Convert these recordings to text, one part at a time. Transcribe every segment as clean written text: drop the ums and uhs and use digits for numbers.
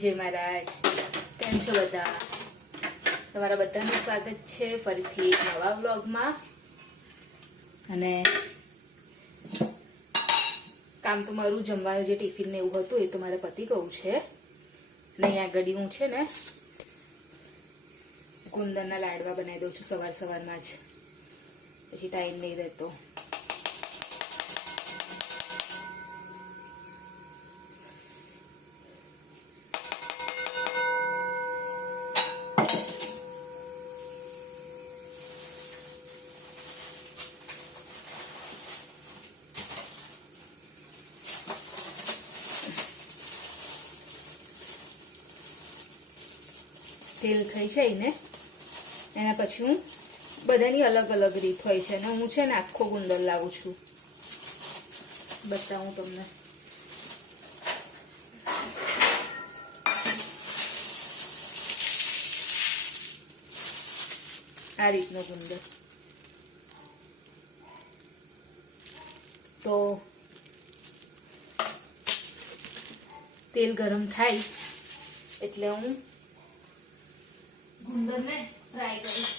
જય મહારાજ. કેમ છો બધા? તમારા બધાનું સ્વાગત છે ફરીથી એક નવા વ્લોગમાં. અને કામ તો મારું જમવાનું જે ટિફિન ને એવું હતું એ તો મારે પતી ગયું છે. અને અહીંયા આગળ હું છે ને ગુંદરના લાડવા બનાવી દઉં છું સવારમાં જ, પછી ટાઈમ નહીં રહેતો. તેલ થઈ જાય ને એના પછી હું બધાની અલગ અલગ રીત હોય છે અને હું છે ને આખો ગુંદર લાવું છું. બતાવું તમને. આ રીતનો ગુંદર. તો તેલ ગરમ થાય એટલે હું ગુંદરને ફ્રાય કરીશ.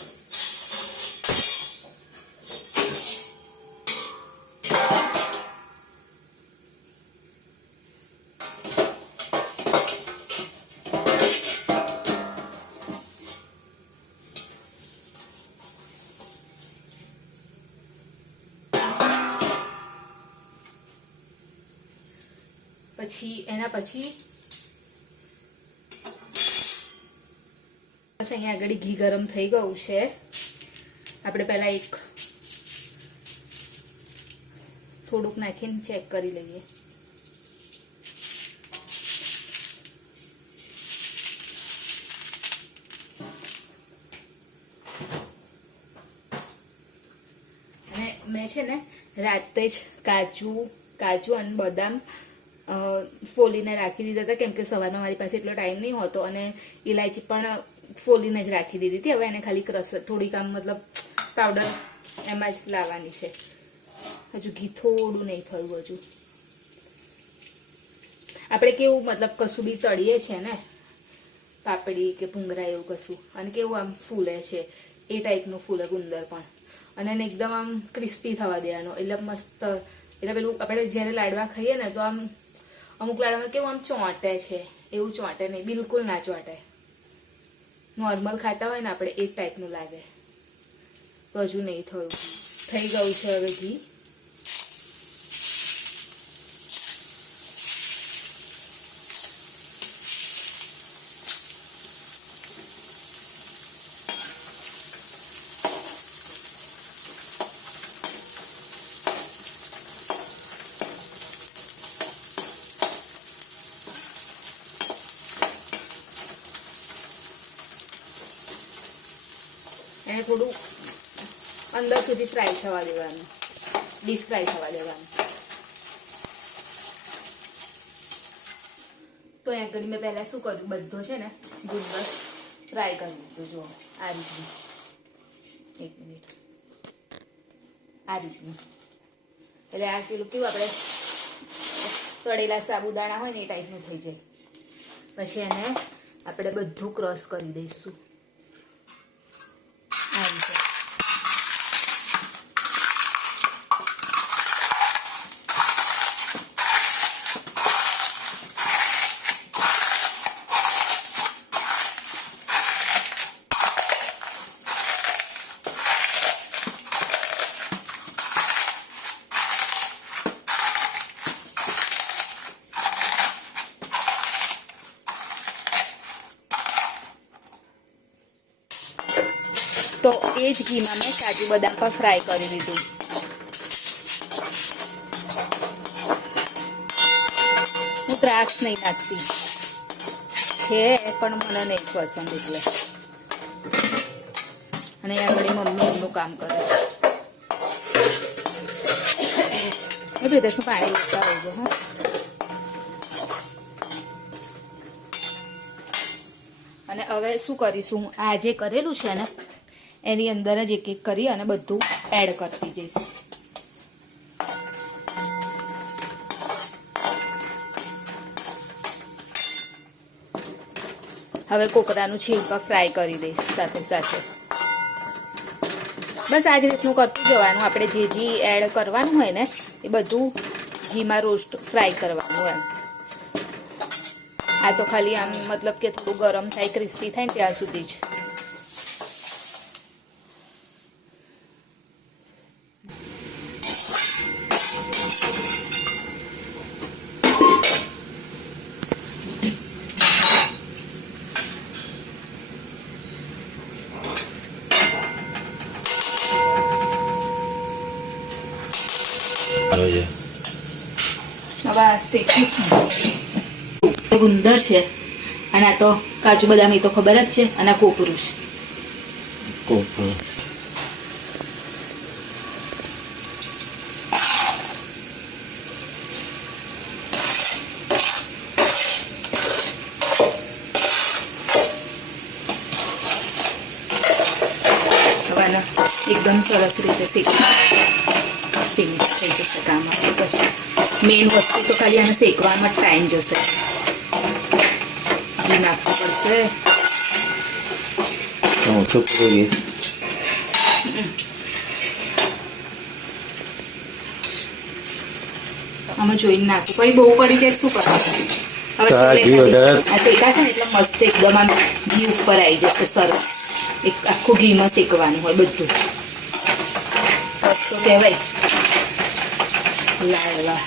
એના પછી બસ અહીંયા આગળ ઘી ગરમ થઈ ગયું છે. આપણે પહેલા એક થોડુંક નાખીને ચેક કરી લઈએ. અને મેં છે ને રાતે જ કાજુ અને બદામ ફોલીને રાખી દીધા હતા, કેમ કે સવારમાં મારી પાસે એટલો ટાઈમ નહીં હોતો, અને ઇલાયચી પણ ફોલીને જ રાખી દીધી હતી. હવે એને ખાલી ક્રશ થોડીક આમ મતલબ પાવડર એમાં જ લાવવાની છે. હજુ ઘી થોડું નહીં થયું. હજુ આપણે કેવું મતલબ કશું બી તળીએ છે ને, પાપડી કે ભૂંગરા એવું કશું, અને કેવું આમ ફૂલે છે એ ટાઈપનું ફૂલે ગુંદર પણ. અને એને એકદમ આમ ક્રિસ્પી થવા દેવાનો, એટલે મસ્ત. એટલે પેલું આપણે જ્યારે લાડવા ખાઈએ ને તો આમ અમુક લાડવામાં કેવું આમ ચોંટે છે, એવું ચોંટે નહીં, બિલકુલ ના ચોંટે. નોર્મલ ખાતા હોય ને આપણે એ ટાઈપનું લાગે. તો હજુ નહીં થયું. થઈ ગયું છે હવે ઘી. એને થોડું અંદર સુધી ફ્રાય થવા દેવાનું, ડીપ ફ્રાય થવા દેવાનું. તો અહીંયા આગળ મેં પહેલાં શું કર્યું, બધો છે ને ગુંદર ફ્રાય કરી દીધો. જો આ રીતનું. એક મિનિટ. આ રીતનું. એટલે આ પેલું કેવું આપણે તળેલા સાબુદાણા હોય ને એ ટાઈપનું થઈ જાય. પછી એને આપણે બધું ક્રશ કરી દઈશું. તો એ જ ઘીમાં મેં કાજુ બદામ પણ ફ્રાય કરી દીધું. હું દ્રાક્ષ નહીં નાખતી છે, પણ મને નહીં પસંદ એટલે. અને આગળ મમ્મી એમનું કામ કરે છે. એ ભેદસનું પાણી લેતા આવજો. હા, અને હવે શું કરીશું, આ જે કરેલું છે ને એની અંદર જ એક એક કરી અને બધું એડ કરતી જઈશ. હવે કોકરાનું છીલકા ફ્રાય કરી દઈશ સાથે સાથે. બસ આ જ રીતનું કરતું જવાનું. આપણે જે એડ કરવાનું હોય ને એ બધું ઘીમાં રોસ્ટ ફ્રાય કરવાનું એમ. આ તો ખાલી આમ મતલબ કે થોડું ગરમ થાય, ક્રિસ્પી થાય ને ત્યાં સુધી જ. હવે શેકીશ. ગુંદર છે અને આ તો કાજુ બદામ, એ તો ખબર જ છે. અને આ કોપરું છે. હવે એકદમ સરસ રીતે શેકી થઈ જશે કામ. પછી મેઇન વસ્તુ તો ખાલી આને શેકવામાં ટાઈમ જશે. ઘી નાખવું પડશે. આમાં જોઈને નાખવું. પછી બહુ પડી જાય શું કરવાનું? હવે શેકાશે ને એટલે મસ્ત એકદમ આમ ઘી ઉપર આવી જશે સરસ. એક આખું ઘીમાં શેકવાનું હોય બધું. તો કહેવાય લાડવા.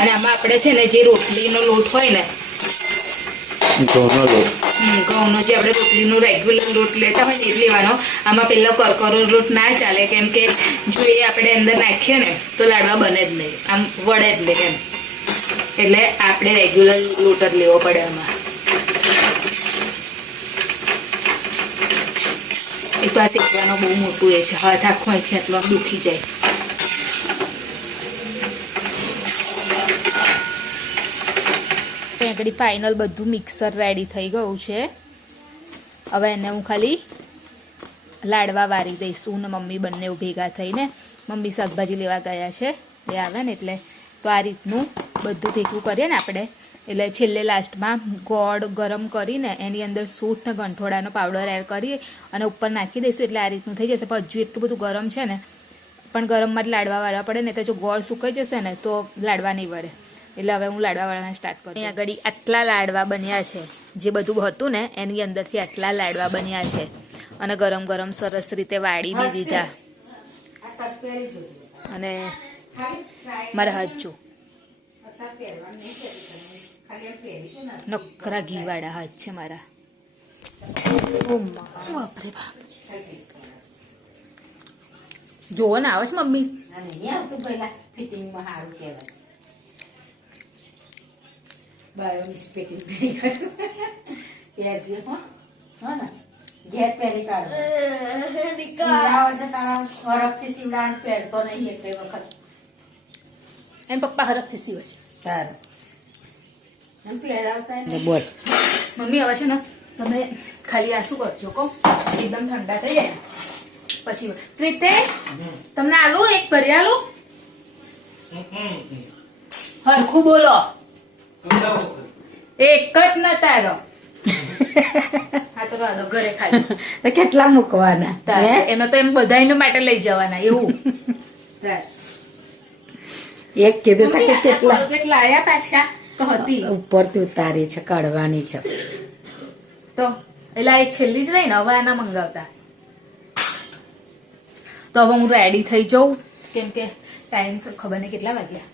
અને આમાં આપણે છે ને જે રોટલીનો લોટ હોય ને, ઘઉંનો જે આપણે રોટલીનો રેગ્યુલર લોટ લેતા હોય ને એ લેવાનો. આમાં પેલો કરકરો લોટ ના ચાલે, કેમ કે જો એ આપણે અંદર નાખીએ ને તો લાડવા બને જ નહીં, આમ વળે જ નહીં એમ. એટલે આપણે રેગ્યુલર લોટ જ લેવો પડે આમાં. એક તો આ શેકવાનો બહુ મોટું એ છે. હાથ આખો અહીંથી આટલો દુખી જાય. આગળ ફાઇનલ બધું મિક્સર રેડી થઈ ગયું છે. હવે એને હું ખાલી લાડવા વારી દઈશ. હું ને મમ્મી બંને ભેગા થઈને. મમ્મી શાકભાજી લેવા ગયા છે, એ આવે ને એટલે. તો આ રીતનું બધું ભેગું કરીએ ને આપણે, એટલે છેલ્લે લાસ્ટમાં ગોળ ગરમ કરીને એની અંદર સૂંઠ ને ગંઠોડાનો પાવડર એડ કરી અને ઉપર નાખી દઈશું. એટલે આ રીતનું થઈ જશે. પણ હજુ એટલું બધું ગરમ છે ને, પણ ગરમમાં જ લાડવા વાળવા પડે ને. તો જો ગોળ સુકાઈ જશે ને તો લાડવા નહીં વળે. એટલે હવે હું લાડવા વાળવા સ્ટાર્ટ કરું. અહીંયા આગળ આટલા લાડવા બન્યા છે. જે બધું હતું ને એની અંદરથી આટલા લાડવા બન્યા છે. અને ગરમ ગરમ સરસ રીતે વાળી બી દીધા. અને મારા હાથ જો નકરા ઘી વાળા હાથ છે મારા. બાપરે બાપ. જોવો ને આવે છે મમ્મી. ઘેર પહેરી કાઢો. સીવડાવો છે તારા હરખથી સીવડાવ પહેરતો નહીં એક વખત. એમ પપ્પા હરખથી સીવે છે. સારું એમ પહેરાવતા બોલ. મમ્મી હવે છે ને તમે ખાલી આ શું કરજો કહો, એકદમ ઠંડા થઈ જાય પછી. પ્રિતેશ તમને આલુ એક ભરી આલુ. હરખું બોલો. એક જ ન તારો. ઘરે ખાલી કેટલા મૂકવાના? એનો તો એમ બધાને માટે લઈ જવાના એવું. એક કીધું કે કેટલા કેટલા આયા પાછા હતી ઉપરથી ઉતારી છે, કાઢવાની છે. તો એટલે એક છેલ્લી જ રહી ને, હવે આના મંગાવતા. તો હવે હું રેડી થઈ જાઉં, કેમ કે ટાઈમ ખબર નહીં કેટલા વાગ્યા.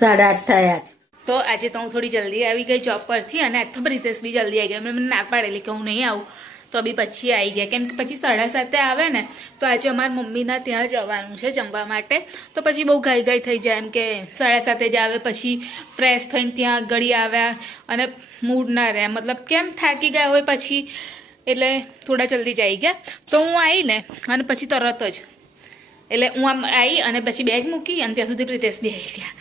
8:30 થયા છે. તો આજે તો હું થોડી જલ્દી આવી ગઈ જોબ પરથી. અને આજ તો પ્રિતેશ બી જલ્દી આવી ગયા. મને ના પાડેલી કે હું નહીં આવું, તો બી પછી આવી ગયા. કેમ કે પછી 7:30 આવે ને, તો આજે અમારા મમ્મીના ત્યાં જવાનું છે જમવા માટે. તો પછી બહુ ગાઈ થઈ જાય. એમ કે 7:30 જ આવે, પછી ફ્રેશ થઈને ત્યાં ગળી આવ્યા અને મૂડ ના રહે. મતલબ કેમ થાકી ગયા હોય પછી, એટલે થોડા જલ્દી જ આવી ગયા. તો હું આવી ને અને પછી તરત જ એટલે હું આમ આવી અને પછી બેગ મૂકી અને ત્યાં સુધી પ્રિતેશ બી આવી ગયા.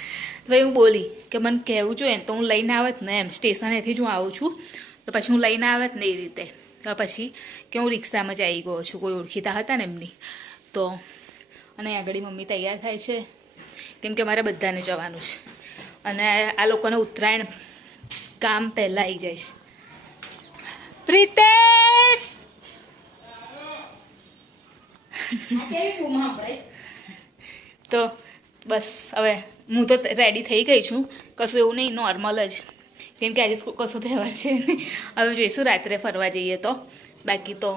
તો હું બોલી કે મને કહેવું જોઈએ તો હું લઈને આવત ને એમ. સ્ટેશનેથી જ હું આવું છું, તો પછી હું લઈને આવત ને એ રીતે. તો પછી કે હું રિક્ષામાં જ આવી ગયો છું, કોઈ ઓળખીતા હતા ને એમની. તો અને આગળ મમ્મી તૈયાર થાય છે, કેમ કે મારે બધાને જવાનું છે. અને આ લોકોને ઉત્તરાયણ કામ પહેલાં આવી જાય છે. પ્રિતેશ તો બસ હવે હું તો રેડી થઈ ગઈ છું. કશું એવું નહીં, નોર્મલ જ, કેમ કે આજે કશો તહેવાર છે નહીં. હવે જોઈશું રાત્રે ફરવા જઈએ તો. બાકી તો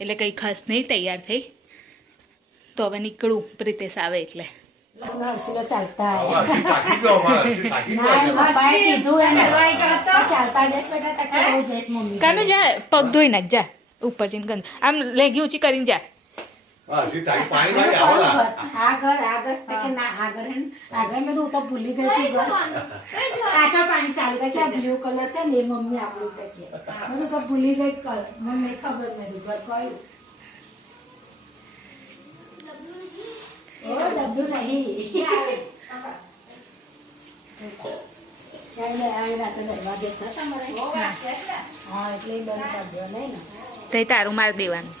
એટલે કંઈ ખાસ નહીં, તૈયાર થઈ તો હવે નીકળું પ્રિતેશ આવે એટલે. ચાલતા જઈશ બેટા, જઈશ મમ્મી. કાનું જા, પગ ધોઈ નાખ જા, ઉપર જઈને ગંદ આમ લેગી ઊંચી કરીને જા. આગળ મેં તો ભૂલી ગઈ છું. કાચા પાણી ચાલી ગયા છે, બ્લુ કલર છે ને, એ મમ્મી આપણું છે કે મેં તો ભૂલી ગઈ. મને ખબર નથી ઘર કયું. ડબલું નહીં. દરવાજે છે તમારે? હા, એટલે બંધ કરી દો નહીં ને. તે તારું માર દેવાનું.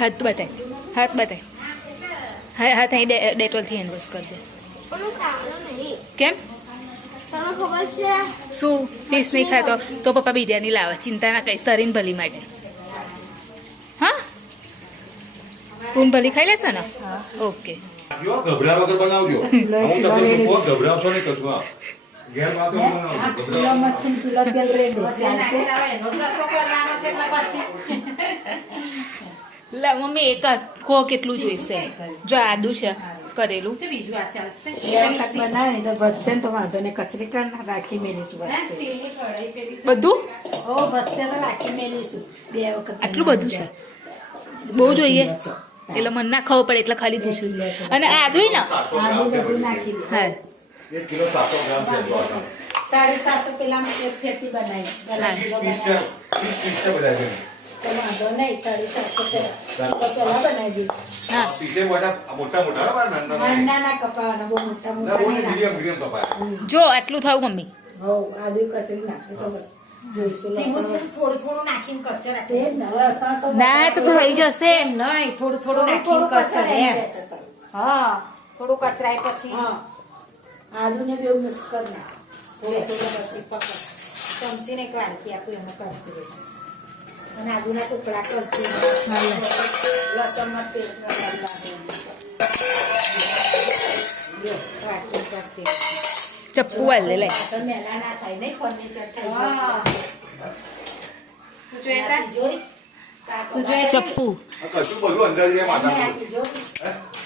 હાથ બતાય, હાથ બતાય. હા હાથ અહીં ડેટોલથી હેન્ડ વોશ કરી દે. કેમ? શું ફીસ નહીં ખાતો તો પપ્પા બિરયાની લાવે, ચિંતા ના કહીશ, તરીને ભલી માટે. હા, તું ભલી ખાઈ લેશો ને? ઓકે. ગભરા વગર બનાવજો. હું તમને ગભરાવશો નહીં કશું. હા, ઘેર વાતો લા મમ્મી એક ખો કેટલું જોઈશે? જો આદુ છે કરેલું. બનાવે તો વધશે તો વાંધો ને, કચરી રાખી મેલીશું. બધું વધશે તો રાખી મેલીશું 2 વખત. આટલું બધું છે? બહુ જોઈએ એટલે મને ના ખબર પડે એટલે ખાલી પૂછ્યું. અને આદુ ને આદુ બધું નાખી દે. હા 1 કિલો 700 ગ્રામ ભેજો હતો. 7.5 પેલા ફેરતી બનાવી. તો વાંધો નહીં, 7.5 પેલા બનાવી દઈશ. હા પીસે મોટા મોટા નાના કપાવાના, બહુ મોટા મોટા નહીં મીડિયમ મીડિયમ કપાય. જો આટલું થયું મમ્મી. હો આદુ કચરી નાખી તો જોઈશું. થોડું થોડું નાખીને કચર તે લસણ તો ના તો થઈ જશે. એમ નહીં, થોડું થોડું નાખીને કચર એમ. હા, થોડું કચરાય પછી હા, આદુ ને બેવ મિક્સ કરી નાખ. થોડું થોડું પછી પકડ. ચમચીને એક વાડકી આપું એમાં કરતી રહીશ. અને આદુના ટુકડા કરતી લસણમાં પેસ્ટ વાટકી કરતી. ચપ્પુ વાળ લે. મેલા ના થાય નહીં, ફર્નિચર થઈ હા. સુચવેતા? જાય. ચપ્પુ કશું બધું અંદર છે માથા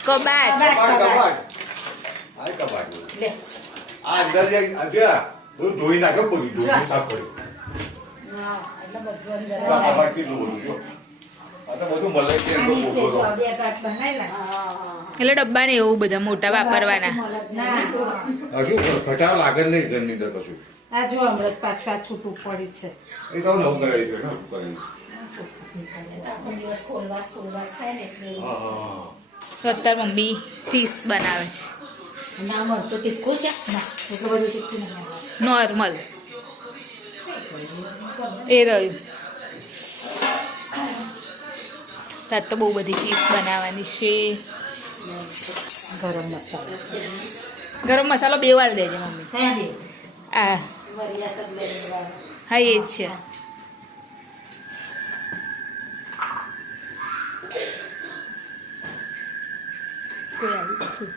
કબાટ. કબાટ. આ કબાટ. લે. આ અંદર જે બધું ધોઈ નાખ્યો, બધું ધોઈ સાફ કર્યું. હા, એટલે બધું અંદર આ કબાટ કેટલું બધું જો. આ તો બધું મળે છે આ નીચે જો 2 ભાગ બનાવેલા. એટલે ડબ્બા ને એવું બધા મોટા વાપરવાના. ના, હજુ ખટાવ લાગે નહીં ઘરની અંદર કશું. આ જો અમૃત પાછું આ છૂટું પડ્યું છે. એ તો નવું કરાવી છે ને કરી. આખો દિવસ ખોલવાસ થાય ને એટલે હા. તો અત્યારે મમ્મી ફીસ બનાવે છે ના મરચું તીખું છે. ના, એટલું બધું તીખું નહીં આવે. નોર્મલ. એ રહ્યું. તાર તો બહુ બધી ફીસ બનાવવાની છે. ગરમ મસાલો. ગરમ મસાલો 2 વાર દેજે મમ્મી. કયા બે? આ વરિયાત જ લઈ લેવાનું. હા એ જ છે. કોઈ આવ્યું શું?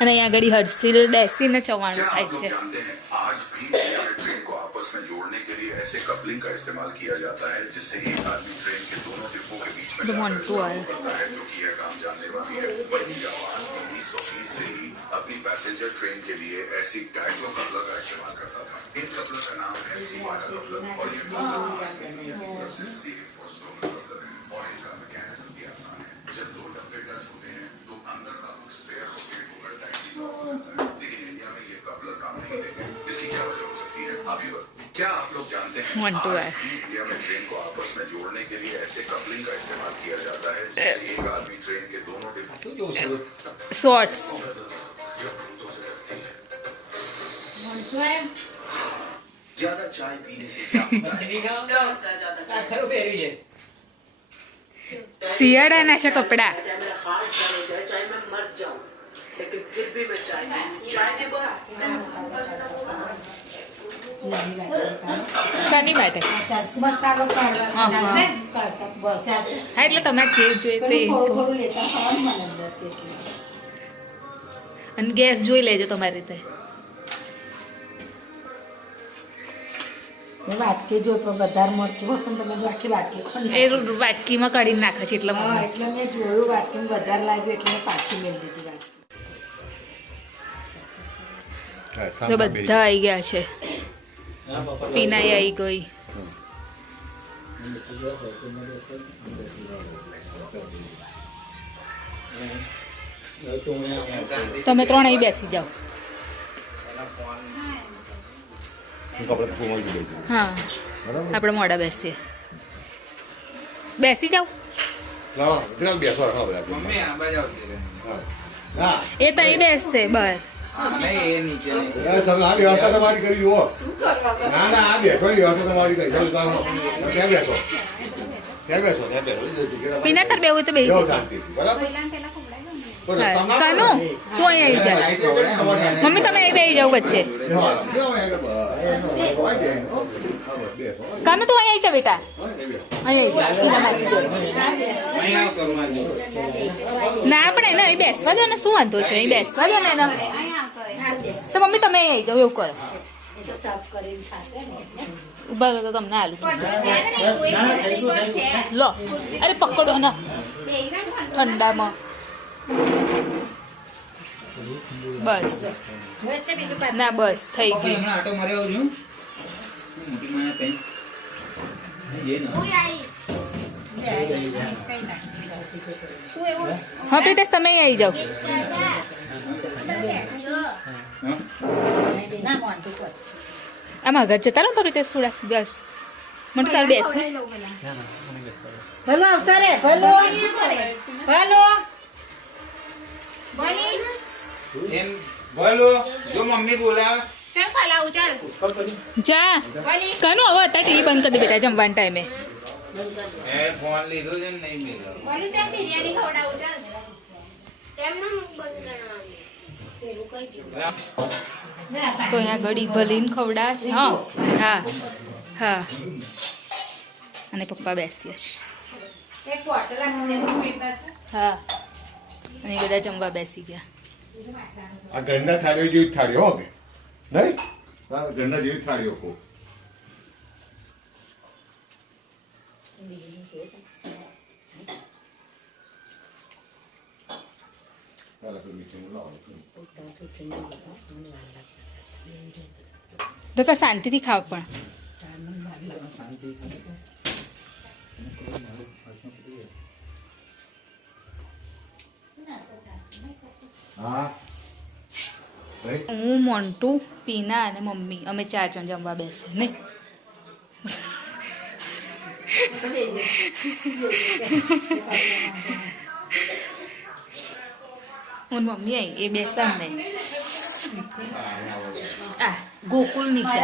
અને અહીંયા આગળ હર્ષિલ બેસીને ચવાણું થાય છે. जानते हैं आज भी इंडिया में ट्रेन को आपस में जोड़ने के लिए ऐसे कपलिंग का इस्तेमाल किया जाता है जिससे एक आदमी ट्रेन के दोनों डिब्बों के बीच में तो जाकर मंटू आया। इस्तेमाल करता है, जो कि यह काम जानलेवा भी है। वही जवान 1930 से ही अपनी पैसेंजर ट्रेन के लिए ऐसी डायक्लो कपलर का इस्तेमाल करता था। इन कपलर का नाम है सीवारा कपलर और ये कपलर आज भी दुनिया की सबसे सेफ और स्ट्रॉन्ग कपलर है और इनका मैकेनिज्म भी आसान है। जब 2 डब्बे टच होते हैं तो अंदर का हुक स्पेयर रोटेट होकर टाइटली लॉक हो जाता है, लेकिन इंडिया में ये कपलर काम नहीं देते। इसकी क्या वजह हो सकती है? आप ही बताओ। क्या आप लोग जानते हैं मंटू आज है। भी इंडिया में ट्रेन को आपस में जोड़ने के लिए ऐसे कपलिंग का इस्तेमाल किया जाता है जिससे एक आदमी ट्रेन के दोनों डिब्बों શોર્ટ્સ. ज्यादा चाय पीने से क्या होता है? ખરું પહેર્યું છે શિયાળાના છે કપડાં. चाहे मेरा हार्ट चले जाए चाहे मैं मर जाऊं लेकिन फिर भी मैं चाय के बाद શાની માટે? મસાલો કાઢવા હા, હા. કાઢતા બસ ચાલશે. હા એટલે તમારે જે જોઈએ તે થોડું થોડું લેતા ખાવાનું મને અંદરથી એટલે. અને ગેસ જોઈ લેજો તમારી રીતે. મેં વાટકી જો પણ વધારે મરચું હોત ને તમે આખી વાટકી ખોલી એ વાટકીમાં કાઢીને નાખે છે એટલે હા મમ્મી. એટલે મેં જોયું વાટકીમાં વધારે લાગ્યું એટલે મેં પાછી મેળ દીધી વાટકી. તો બધા આવી ગયા છે. પીનાઈ આવી ગઈ. તમે ત્રણ અહીં બેસી જાઓ. કપડા તો મળી જાય છે. હા બરાબર આપણે મોડા બેસીએ. બેસી જાઓ. લાવો જરા બેસો રાખો બધા મમ્મી આ બાજુ આવતી રહે. હા એ તો અહીં બેસશે બસ. નહીં એ નીચે નહીં. તમે આ વ્યવસ્થા તમારી કરી જુઓ ના ના આ બેસવાની વ્યવસ્થા તમારી કરી જાઓ ત્યાં બેસો ત્યાં બેસો ત્યાં બેસો પીના તાર બેવું તો બેસી બેસો જાઓ. શાંતિથી બરાબર હા. કાનુ તું અહીં આવી જા. મમ્મી તમે અહીં બેસી જાઓ વચ્ચે. કાનુ તું અહીં આવી જા બેટા. અહીં આવી જા પીના માસી જોડે. અહીં આવ કરમાં જો. ના પણ એને અહીં બેસવા દો ને શું વાંધો છે અહીં બેસવા દો ને એને. તો મમ્મી તમે અહીં આવી જાઓ એવું કરો. એ તો સર્વ કરીને ખાશે ને એટલે. ઉભા રહો તો તમને આલુ લો. અરે પકડો ને ઠંડામાં. બસ ના બસ થઈ ગયું. હમણાં આટો મારી આવું છું. મોટી માયા કઈ એ ના હા પ્રિતેશ તમે અહીં આવી જાઓ. ના મોંટું પછી. આમ આગળ જતા રહો ને પ્રિતેશ થોડા. બસ મને તારું બેસવું છે. ભલો આવતા રે ભલો ભલો એમ બોલો જો મમ્મી બોલાવે જા કાનુ હવે અત્યારે ટીવી બંધ કરી દે બેટા જમવાના ટાઈમે. એ ફોન લીધો છે ને નહીં મેળવ્યો. તો અહીંયા ઘડી ભલીને ખવડાશ. હા હા હા અને પપ્પા બેસીએ છે. એક બોટલ આપણે પીતા છે. હા અને એ બધા જમવા બેસી ગયા. આ ઘરના થાળીઓ જેવી જ થાળીઓ હો કે નહીં ઘરના જેવી જ થાળીઓ કહું તો શાંતિથી ખાવ પણ. હા હું મોન્ટુ પીના અને મમ્મી અમે 4 જણ જમવા બેસે નહીં. હું મમ્મી આવી એ બેસા નહીં. આ ગોકુલની છે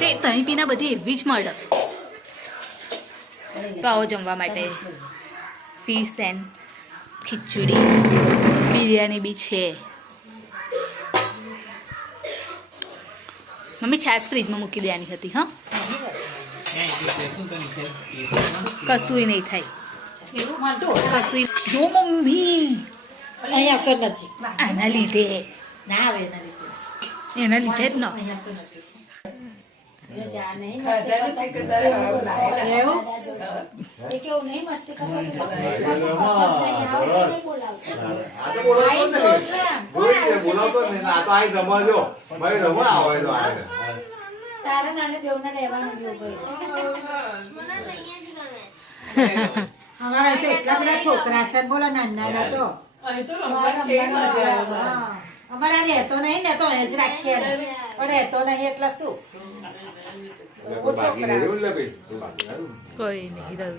તે તહીં પીના બધી એવી જ મળે. તો આવો જમવા માટે. ફિશ એન્ડ ખીચડી બિરયાની બી છે. મમ્મી છાશ ફ્રીજમાં મૂકી દેવાની હતી. હા કશું નહીં થાય કશું. જો મમ્મી અહીંયા આવતો નથી. આના લીધે ના આવે એના લીધે. એના લીધે જ ન. જો જા નહીં એ કેવું નહીં મસ્તી કરવા તારા નાને બેવના રહેવાનું અમારા તો એટલા બધા છોકરા છે બોલો નાના તો અમારા રહેતો નહીં ને તો એ જ રાખીએ પણ રહેતો નહીં એટલે શું કોઈ નહીં રહ્યું.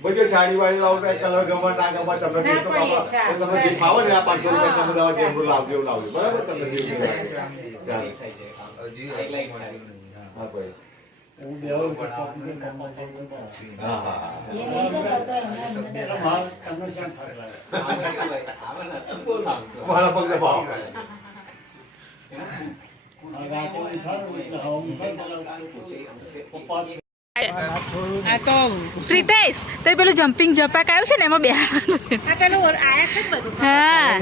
બધે સાડી વાળી લાવો તો કલર ગમે ના ગમે તમને જે તો બાબા તમને જે ફાવે ને આ 500 રૂપિયા તમે દવા જેમ લાવજો એવું લાવજો બરાબર તમને જે લાગે ચાલો હા ભાઈ હા હા હા એ નહીં તો કરતો એમને મારા પગને ભાવ આ તો પ્રિતેશ તે પેલું જમ્પિંગ જપાક આવ્યું છે ને એમાં બેહાડવાનું છે આ પેલું આયા છે ને બધું હા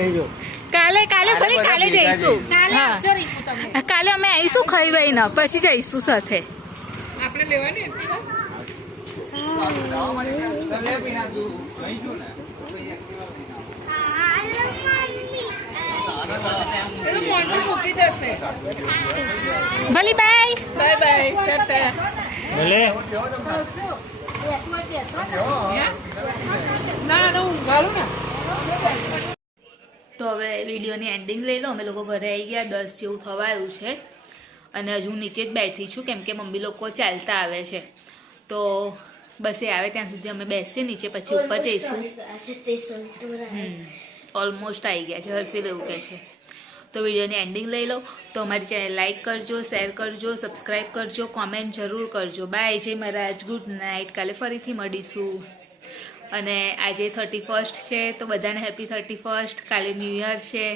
કાલે ભલે કાલે જઈશું કાલે હા. આવજો રીકુ તમે કાલે અમે આવીશું ખાઈ વઈને પછી જઈશું સાથે આપણે લેવાની મૂકી દેશે ભલે બાય બાય બાય ટાટા ના ના હું ગાલું ને તો હવે વિડીયોની એન્ડિંગ લઈ લો અમે લોકો ઘરે આવી ગયા 10 જેવું થવા આવ્યું છે અને હજુ નીચે જ બેઠી છું કેમ કે મમ્મી લોકો ચાલતા આવે છે તો બસ એ આવે ત્યાં સુધી અમે બેસીએ નીચે પછી ઉપર જઈશું ઓલમોસ્ટ આવી ગયા છે હર્ષિલ એવું કહે છે તો વિડીયોની એન્ડિંગ લઈ લો તો અમારી ચેનલ લાઇક કરજો શેર કરજો સબસ્ક્રાઈબ કરજો કોમેન્ટ જરૂર કરજો બાય જય મહારાજ ગુડ નાઇટ કાલે ફરીથી મળીશું અને આજે 31st છે તો બધાને હેપી 31st કાલે ન્યૂ યર છે